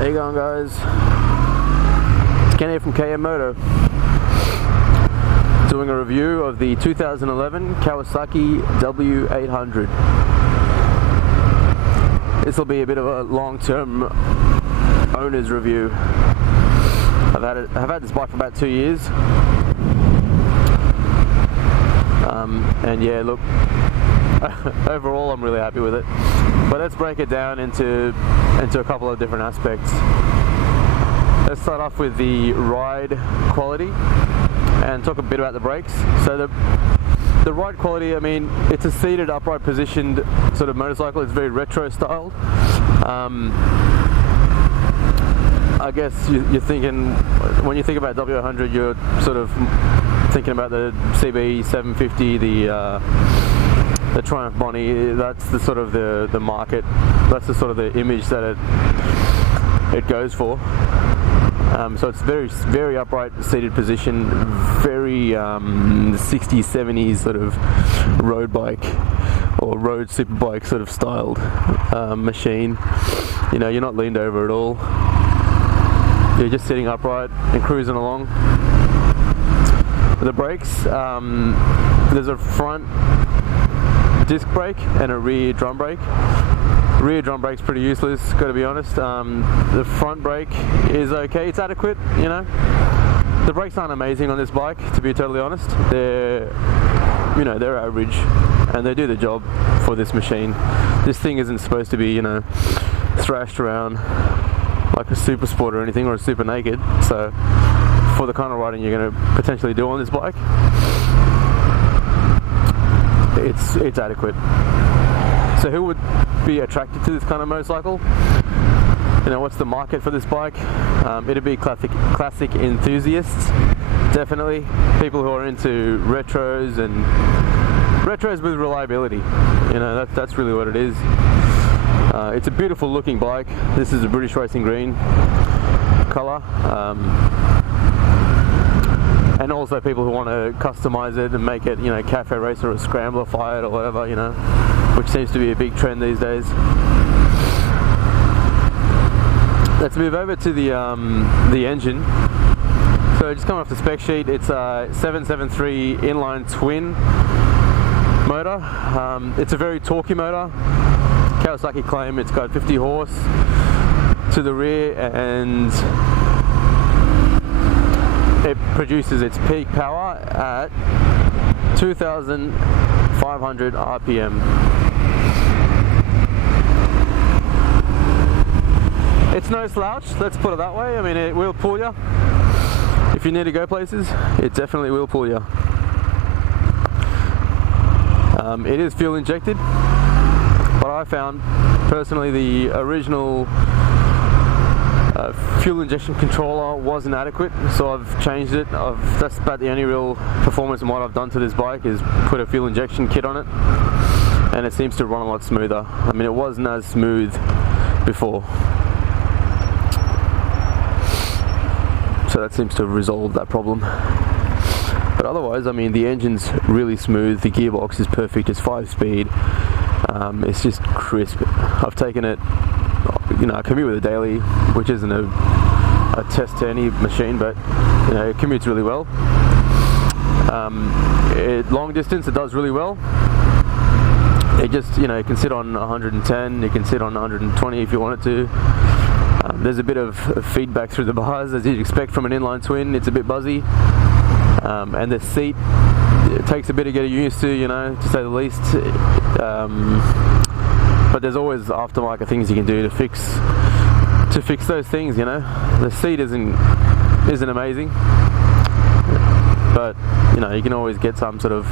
How you going, guys? It's Ken here from kmmoto, doing a review of the 2011 Kawasaki W800. This will be a bit of a long-term owner's review. I've had this bike for about 2 years, and yeah, look, overall I'm really happy with it. But let's break it down into a couple of different aspects. Let's start off with the ride quality and talk a bit about the brakes. So the ride quality, I mean, it's a seated, upright positioned sort of motorcycle. It's very retro styled. I guess you're thinking, when you think about W800, you're sort of thinking about the CB 750, the Triumph Bonnie. That's the sort of the market. That's the sort of the image that it goes for. So it's very upright, seated position, very 60s, 70s sort of road bike or road superbike sort of styled machine. You know, you're not leaned over at all. You're just sitting upright and cruising along. The brakes, there's a front disc brake and a rear drum brake. Rear drum brake's pretty useless, gotta be honest. The front brake is okay, it's adequate, you know. The brakes aren't amazing on this bike, to be totally honest. They're average, and they do the job for this machine. This thing isn't supposed to be, you know, thrashed around like a super sport or anything, or a super naked. So for the kind of riding you're going to potentially do on this bike, it's adequate. So who would be attracted to this kind of motorcycle? You know, what's the market for this bike? It'd be classic enthusiasts, definitely. People who are into retros with reliability. You know, that's really what it is. It's a beautiful looking bike. This is a British Racing Green colour. And also people who want to customize it and make it, you know, cafe racer or scrambler fired or whatever, you know, which seems to be a big trend these days. Let's move over to the engine. So just coming off the spec sheet, it's a 773 inline twin motor. It's a very torquey motor. Kawasaki claim it's got 50 horse to the rear, and it produces its peak power at 2,500 RPM. It's no slouch, let's put it that way. I mean, it will pull you. If you need to go places, it definitely will pull you. It is fuel injected, but I found personally the original fuel injection controller wasn't adequate, so I've changed it. That's about the only real performance in what I've done to this bike, is put a fuel injection kit on it, and it seems to run a lot smoother. I mean, it wasn't as smooth before, so that seems to have resolved that problem. But otherwise, I mean, the engine's really smooth, the gearbox is perfect, it's 5-speed, it's just crisp. I've taken it, you know, I commute with a daily, which isn't a test to any machine, but you know, it commutes really well. Long distance, it does really well. It just, you know, you can sit on 110, you can sit on 120 if you want it to. There's a bit of feedback through the bars, as you'd expect from an inline twin. It's a bit buzzy, and the seat, it takes a bit to get used to, you know, to say the least. But there's always aftermarket things you can do to fix those things, you know. The seat isn't amazing, but you know, you can always get some sort of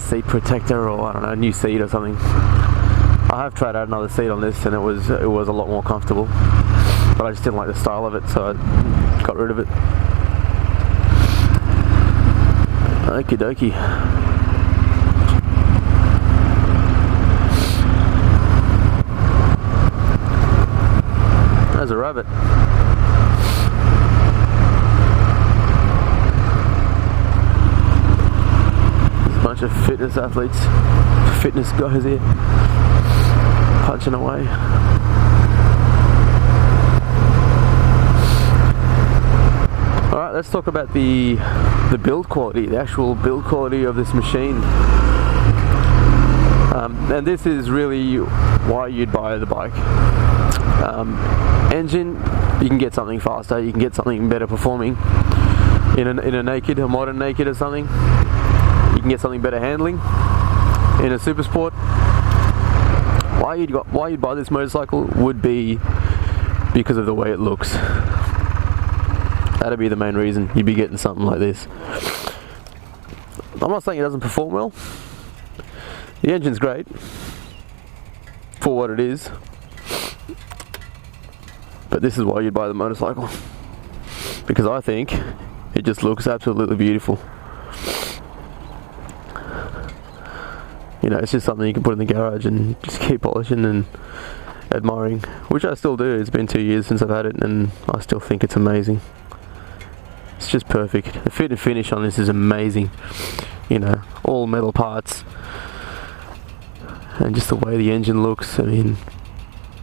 seat protector, or I don't know, a new seat or something. I have tried out another seat on this, and it was a lot more comfortable, but I just didn't like the style of it, so I got rid of it. Okie dokie. There's a rabbit. There's a bunch of fitness athletes, fitness guys here, punching away. Alright, let's talk about the build quality, the actual build quality of this machine. And this is really why you'd buy the bike. Engine, you can get something faster, you can get something better performing in a naked, a modern naked or something. You can get something better handling in a super sport. Why you'd buy this motorcycle would be because of the way it looks. That'd be the main reason you'd be getting something like this. I'm not saying it doesn't perform well. The engine's great for what it is, but this is why you'd buy the motorcycle, because I think it just looks absolutely beautiful. You know, it's just something you can put in the garage and just keep polishing and admiring, which I still do. It's been 2 years since I've had it and I still think it's amazing. It's just perfect. The fit and finish on this is amazing. You know, all metal parts. And just the way the engine looks, I mean,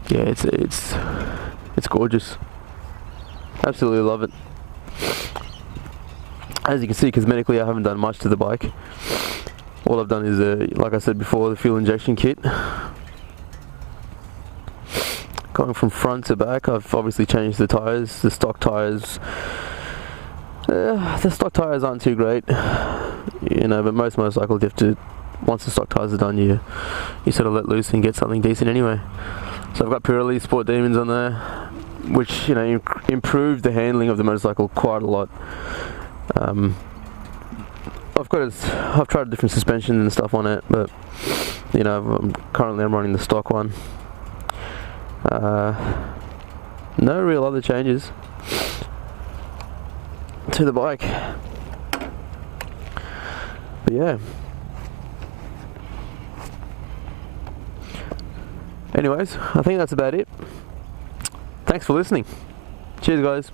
yeah, it's gorgeous. Absolutely love it. As you can see, cosmetically I haven't done much to the bike. All I've done is, like I said before, the fuel injection kit. Going from front to back, I've obviously changed the tyres, the stock tyres. The stock tyres aren't too great, you know, but most motorcycles you have to, once the stock tyres are done, you sort of let loose and get something decent anyway. So I've got Pirelli Sport Demons on there, which, you know, improved the handling of the motorcycle quite a lot. I've tried different suspension and stuff on it, but you know, currently I'm running the stock one. No real other changes to the bike, but yeah. Anyways, I think that's about it. Thanks for listening. Cheers, guys.